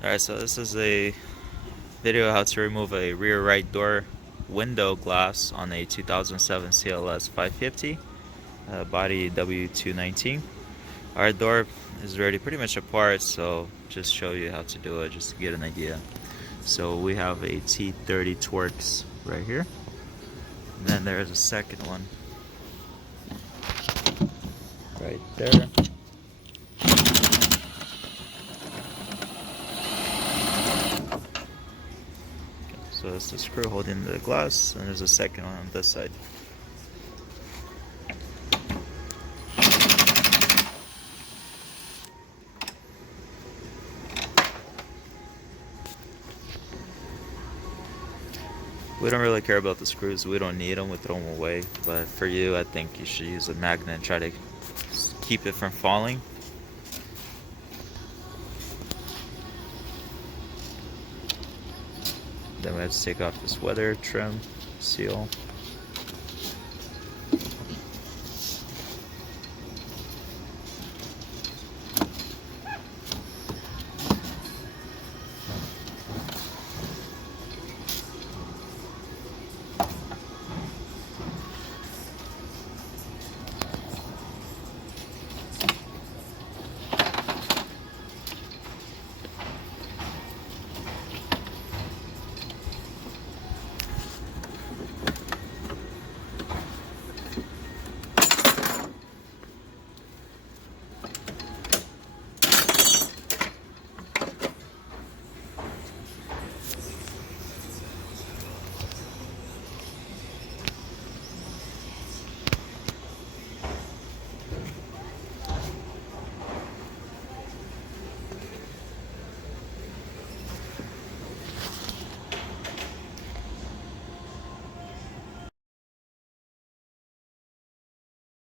Alright, so this is a video how to remove a rear right door window glass on a 2007 CLS550 body W219. Our door is already pretty much apart, so just show you how to do it just to get an idea. So we have a T30 Torx right here, and then there's a second one right there. So that's the screw holding the glass, and there's a second one on this side. We don't really care about the screws, we don't need them, we throw them away. But for you, I think you should use a magnet and try to keep it from falling. Then we have to take off this weather trim seal.